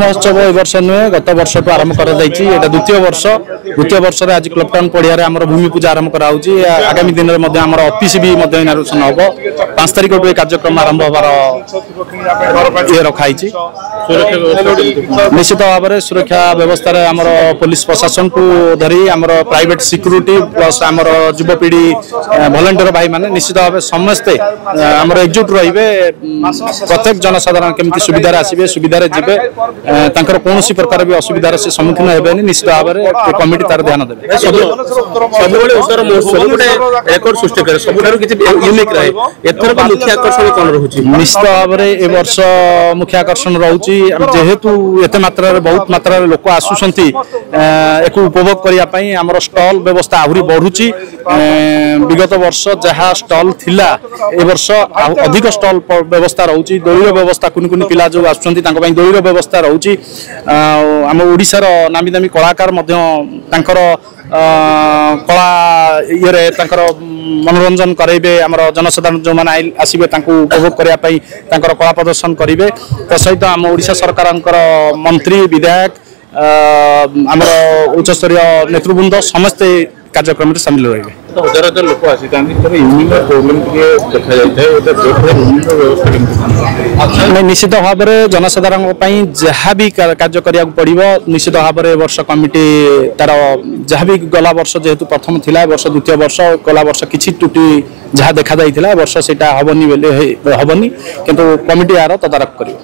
महोत्सव ए वर्ष नुहे गत वर्ष तो आरंभ कर द्वितीय वर्ष आज क्लबटाउन पड़िया भूमि पूजा आरंभ कराऊँगी आगामी दिन में ऑफिस भी इनागुरेशन हम 5 तारिख को कार्यक्रम आरंभ होबार ये रखाई निश्चित भाव में सुरक्षा व्यवस्था आमर पुलिस प्रशासन को धरी आमर प्राइवेट सिक्यूरीटी प्लस आमर युवपीढ़ी भलेंटियर भाई माने निश्चित भाव समस्ते आमर एकजुट रे प्रत्येक जनसाधारण केमती सुविधा आसवे सुविधा जीवे कौन प्रकार भी असुविधार से सम्मुखीन हेबेनी निश्चित भाव में कमिटी तार ध्यान देवे निश्चित भाव में ए वर्ष मुख्य आकर्षण रोचे जेहेतु एत मात्रा बहुत मात्रा लोक आसुंट एक उपभोग करने आमर स्टल व्यवस्था आहरी बढ़ुची विगत वर्ष जहाँ स्टल थिला ए वर्ष अधिक स्टल व्यवस्था रोचे दलीय व्यवस्था कुनि कुनि पिला जो आसुंट दलीय व्यवस्था रोचे आम ओडिशार नामी दामी कलाकार कला ये मनोरंजन करेंगे आमर जनसाधारण जो मैंने आसवे उपभोग करने कला प्रदर्शन करेंगे तो सहित आम ओडिशा सरकार मंत्री विधायक आम उच्चस्तरीय नेतृवृंद समस्ते कार्यक्रम सामिल रहे हजार हजार लोक आसी निश्चित भाव में जनसाधारण जहाँ भी कार्य करा पड़ो निश्चित भाव में वर्ष कमिटी तार जहाँ भी गला वर्ष जेहेतु प्रथम थिला वर्ष द्वितीय वर्ष गला वर्ष किसी त्रुटि जहाँ देखा वर्ष से हबनी किंतु कमिटी यार तदारख कर।